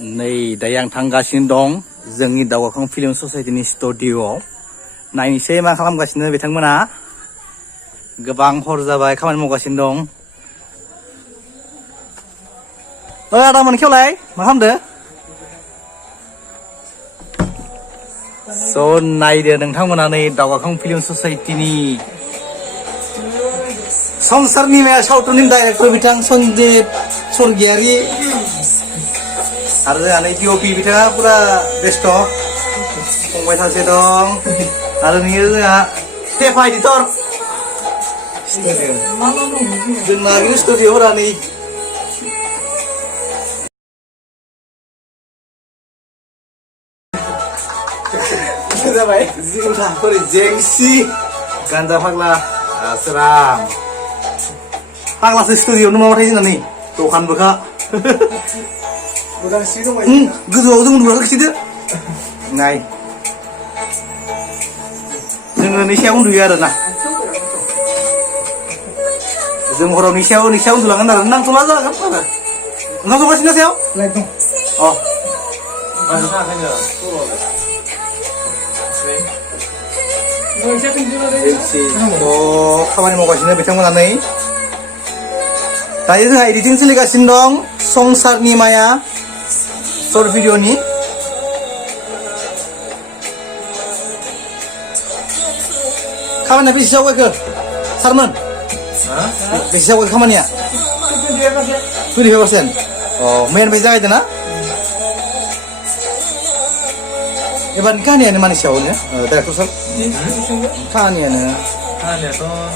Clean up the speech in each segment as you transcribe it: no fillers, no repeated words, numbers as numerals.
नै दायो आं थांगासिनो दं जोंनि दावगाखां फिल्म ससाइटिनि स्टुडिअ'आव नायनोसै मा खालामगासिनो बिथांमोना गोबां हर जाबाय खामानि मावगासिनो दं। आदामोन खेवलाय मा खालामदो? स' नायदो नोंथांमोना नै दावगाखां फिल्म ससाइटिनि संसारनि माया सावथुननि डाइरेक्टर बिथां सन्जित स्वर्गियारि आरो जोंहा नै डिअपि बिथाङा पुरा बेस्थ' फंबाय सासे दं आरो नोङो जोंहा टेफा एडिटर जोंना स्टुडिअ'फोरा नै जाबाय जेंसि गान्जा फाग्ला आसराम फाग्लासो स्टुडिअ'आवनो माबाथाय जोंना नै दखानबोखा गोजौआव जों उन्दुग्रा खिथिदो नाय जोङो निसायाव उन्दुयो आरो ना जों हराव निसायाव उन्दुलांगोन आरो नांथ'ला जागोन आरो ओंखाम संगासिनो सायाव खामानि मावगासिनो बिथांमोना नै दायो जोंहा एडिटिं सोलिगासिनो दं संसारनि माया सर्ट भिडिअ'नि खामानिया बेसे जावगायखो सारमोन बेसे जावगायखो खामानिया 25%। मेननिफ्राय जागायदो ना एबारनि काहानियानो मानि सायावनो डाइरेक्टर सार काहानियाथ'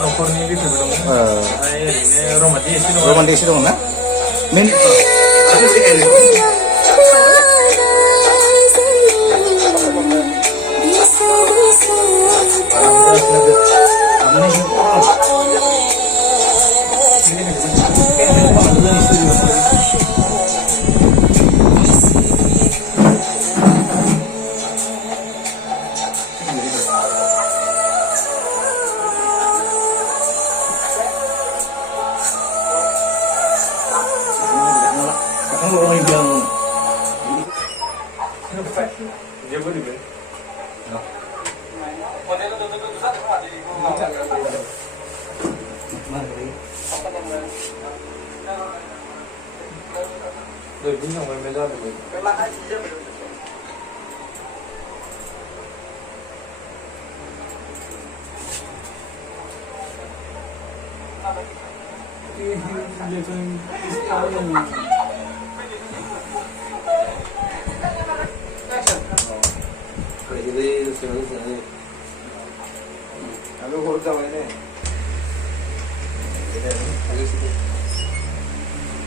न'खरनि बिखयबो दङ ओरैनो रमान्टिक एसे दङ ना मेन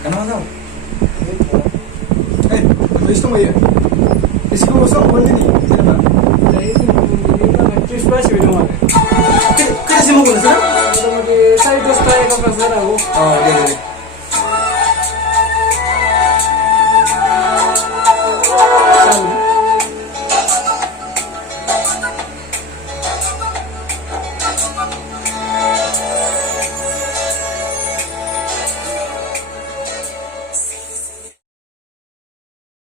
Kenapa tau? Tulis tu ya. Risiko besar boleh ni. Kenapa? Jadi tulis baca video mana? Kerja semua boleh sah? Saya terus tanya ke pasar aku. Oh, jadi.